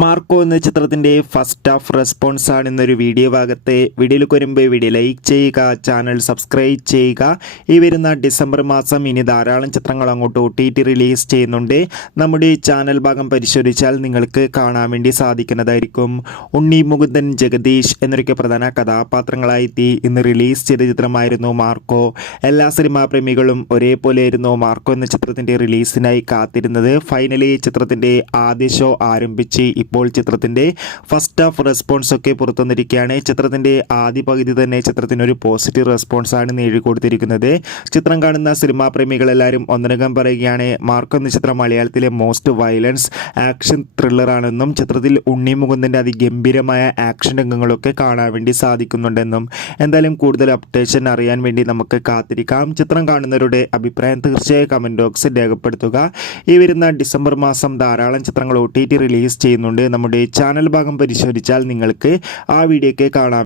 Marco എന്ന ചിത്രത്തിൻ്റെ first half response ആണ് ഇന്നൊരു വീഡിയോ ഭാഗത്തെ. വീഡിയോയിലേക്ക് വരുമ്പോൾ വീഡിയോ ലൈക്ക് ചെയ്യുക, ചാനൽ സബ്സ്ക്രൈബ് ചെയ്യുക. ഈ വരുന്ന ഡിസംബർ മാസം ഇനി ധാരാളം ചിത്രങ്ങൾ അങ്ങോട്ട് OTT റിലീസ് ചെയ്യുന്നുണ്ട്. നമ്മുടെ ഈ ചാനൽ ഭാഗം പരിശോധിച്ചാൽ നിങ്ങൾക്ക് കാണാൻ വേണ്ടി സാധിക്കുന്നതായിരിക്കും. ഉണ്ണി മുകുന്ദൻ, ജഗദീഷ് എന്നൊക്കെ പ്രധാന കഥാപാത്രങ്ങളായി ഇന്ന് റിലീസ് ചെയ്ത ചിത്രമായിരുന്നു മാർക്കോ. എല്ലാ സിനിമാ പ്രേമികളും ഒരേപോലെയായിരുന്നു മാർക്കോ എന്ന ചിത്രത്തിൻ്റെ റിലീസിനായി കാത്തിരുന്നത്. ഫൈനലി ചിത്രത്തിൻ്റെ ആദ്യ ഷോ ആരംഭിച്ച് ഇപ്പോൾ ചിത്രത്തിൻ്റെ ഫസ്റ്റ് ഹാഫ് റെസ്പോൺസ് ഒക്കെ പുറത്തുവന്നിരിക്കുകയാണ്. ചിത്രത്തിൻ്റെ ആദ്യ പകുതി തന്നെ ചിത്രത്തിനൊരു പോസിറ്റീവ് റെസ്പോൺസാണ് നേടിക്കൊടുത്തിരിക്കുന്നത്. ചിത്രം കാണുന്ന സിനിമാ പ്രേമികളെല്ലാവരും ഒന്നടങ്കം പറയുകയാണ് മാർക്കോ എന്ന ചിത്രം മലയാളത്തിലെ മോസ്റ്റ് വയലൻസ് ആക്ഷൻ ത്രില്ലറാണെന്നും ചിത്രത്തിൽ ഉണ്ണി മുകുന്ദൻ്റെ അതിഗംഭീരമായ ആക്ഷൻ രംഗങ്ങളൊക്കെ കാണാൻ വേണ്ടി സാധിക്കുന്നുണ്ടെന്നും. എന്തായാലും കൂടുതൽ അപ്ഡേഷൻ അറിയാൻ വേണ്ടി നമുക്ക് കാത്തിരിക്കാം. ചിത്രം കാണുന്നവരുടെ അഭിപ്രായം തീർച്ചയായും കമൻറ്റ് ബോക്സിൽ രേഖപ്പെടുത്തുക. ഈ വരുന്ന ഡിസംബർ മാസം ധാരാളം ചിത്രങ്ങൾ OTT റിലീസ് ചെയ്യുന്നുണ്ട്. നമ്മുടെ ചാനൽ ഭാഗം പരിശോധിച്ചാൽ നിങ്ങൾക്ക് ആ വീഡിയോ ഒക്കെ കാണാം.